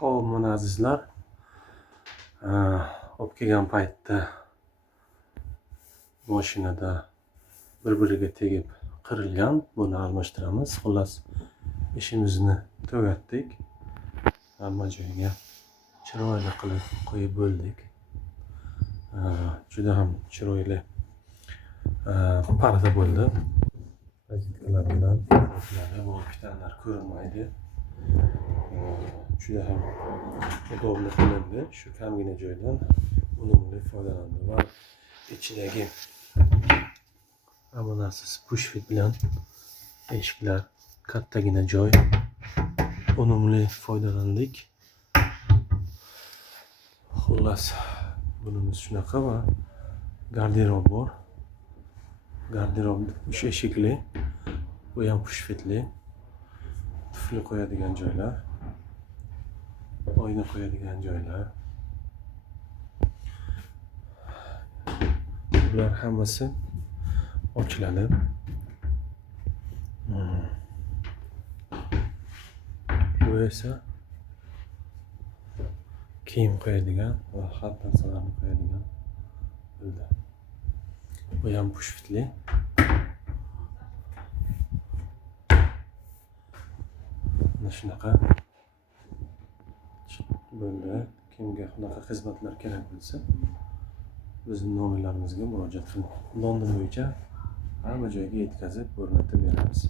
Xo'p, mana azizlar, olib kelgan paytda mashinada bir-biriga tegib qirilgan. Buni almashtiramiz. Xullas, ishimizni tugatdik. Hamma joyga chiroyli qilib qo'yib bo'ldik. Juda ham chiroyli parda bo'ldi. Rozetkalar bilan bu pitanlar ko'rinmaydi. Juda ham udobli qilindi. Shu kamgina joydan unumli foydalandi va ichidagi hamma narsasi pushfit bilan eshiklar, kattagina joy, unumli foydalandik. Xullas, bunimiz shunaqa va garderob bor. Garderob 3 eshikli, bu ham pushfitli. Tufli qo'yadigan joylar, oyna qo'yadigan joylar. Bular hammasi ochiladi. Bu esa kiyim qo'yadigan va xat narsalarni qo'yadigan bo'ldi. Bu ham pushfitli. Mana shunaqa bo'ldi. Kimga shunaqa xizmatlar kerak bo'lsa, bizning nomerlarimizga murojaat qiling. London bo'yicha hamma joyga yetkazib o'rnatib beramiz.